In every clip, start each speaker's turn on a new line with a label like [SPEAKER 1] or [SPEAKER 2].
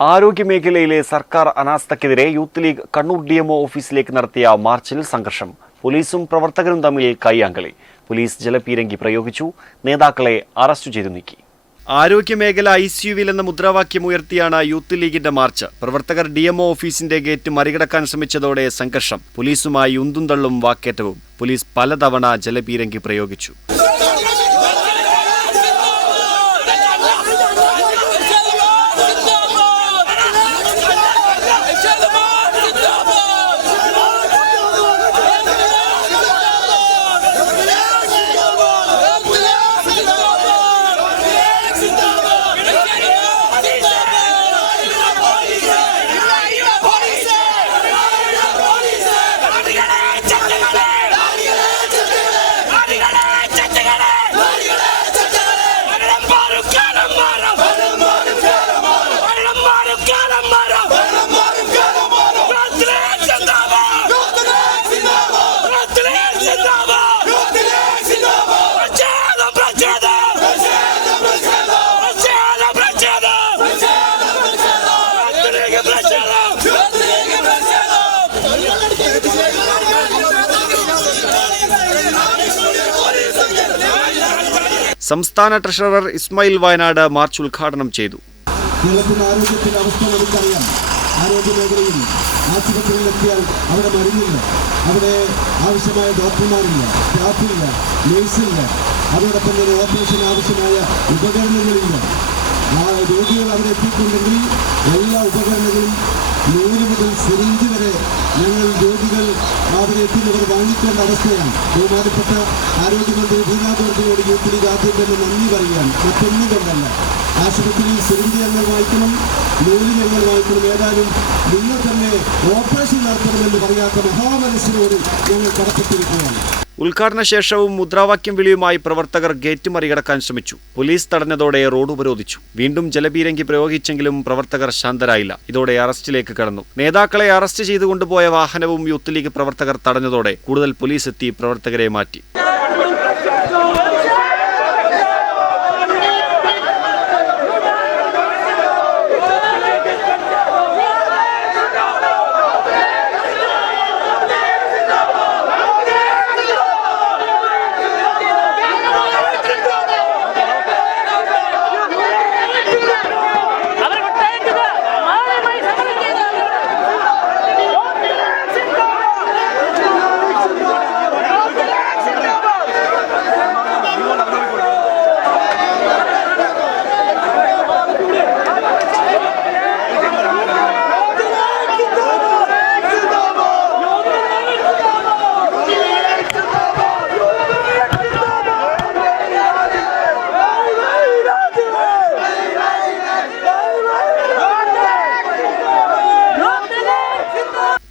[SPEAKER 1] ആരോഗ്യമേഖലയിലെ സർക്കാർ അനാസ്ഥക്കെതിരെ youth league Kannur D MO ഓഫീസിലേക്ക് നടത്തിയ മാർച്ചിൽ സംഘർഷം. പോലീസും പ്രവർത്തകരും തമ്മിൽ കൈയാങ്കളി. പോലീസ് ജലപീരങ്കി പ്രയോഗിച്ചു. നേതാക്കളെ അറസ്റ്റ് ചെയ്തു നീക്കി. ആരോഗ്യമേഖല ഐ സി യുവിൽ എന്ന മുദ്രാവാക്യം ഉയർത്തിയാണ് യൂത്ത് ലീഗിന്റെ മാർച്ച്. പ്രവർത്തകർ ഡി എംഒ ഓഫീസിന്റെ ഗേറ്റ് മറികടക്കാൻ ശ്രമിച്ചതോടെ സംഘർഷം. പോലീസുമായി ഉന്തും തള്ളും വാക്കേറ്റവും. പോലീസ് പലതവണ ജലപീരങ്കി പ്രയോഗിച്ചു. സംസ്ഥാന ട്രഷറർ ഇസ്മായിൽ വയനാട് മാർച്ച് ഉദ്ഘാടനം ചെയ്തു.
[SPEAKER 2] കേരളത്തിന്റെ ആരോഗ്യത്തിന്റെ അവസ്ഥ നമുക്കറിയാം. ആരോഗ്യ മേഖലയിൽ ആശുപത്രിയിലെത്തിയാൽ അവിടെ മരുന്നില്ല. അവിടെ ആവശ്യമായ ഡോക്ടർമാരില്ല സ്റ്റാഫില്ല നേഴ്സില്ല. അതോടൊപ്പം തന്നെ ഓപ്പറേഷൻ ആവശ്യമായ ഉപകരണങ്ങളില്ല. ആ രോഗികൾ അവിടെ എത്തിയിട്ടുണ്ടെങ്കിൽ എല്ലാ ഉപകരണങ്ങളും നൂൽ മുതൽ സിറിഞ്ച് വരെ ഞങ്ങൾ രോഗികൾ അവിടെ എത്തുന്നവർ വാങ്ങിക്കേണ്ട അവസ്ഥയാണ്. ബഹുമാനപ്പെട്ട ആരോഗ്യമന്ത്രി ബീനാ ജോർജിയോട് യൂത്ത് ലീഗ് ആദ്യം തന്നെ നന്ദി പറയാൻ മറ്റൊന്നും കൊണ്ടല്ല. ആശുപത്രിയിൽ സിറിഞ്ച് ഞങ്ങൾ വായിക്കണം നൂൽ ഞങ്ങൾ വായിക്കണം ഏതായാലും നിങ്ങൾ തന്നെ ഓപ്പറേഷൻ നടത്തണമെന്ന് പറയാത്ത മഹാമനസ്സിനോട് ഞങ്ങൾ കടപ്പെട്ടിരിക്കുകയാണ്.
[SPEAKER 1] ഉദ്ഘാടന ശേഷവും മുദ്രാവാക്യം വിളിയുമായി പ്രവർത്തകർ ഗേറ്റ് മറികടക്കാൻ ശ്രമിച്ചു. പോലീസ് തടഞ്ഞതോടെ റോഡ് ഉപരോധിച്ചു. വീണ്ടും ജലപീരങ്കി പ്രയോഗിച്ചെങ്കിലും പ്രവർത്തകർ ശാന്തരായില്ല. ഇതോടെ അറസ്റ്റിലേക്ക് കടന്നു. നേതാക്കളെ അറസ്റ്റ് ചെയ്തു കൊണ്ടുപോയ വാഹനവും യൂത്ത് ലീഗ് പ്രവർത്തകർ തടഞ്ഞതോടെ കൂടുതൽ പോലീസ് എത്തി പ്രവർത്തകരെ മാറ്റി.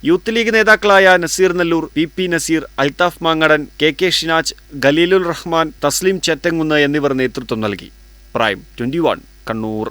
[SPEAKER 1] യൂത്ത് ലീഗ് നേതാക്കളായ Nazeer Nallur P P Nazeer Althaf Mangadan K K Shinaj Khaleelul Rahman Thaslim Chettangunnu എന്നിവർ നേതൃത്വം നൽകി. Prime twenty Kannur.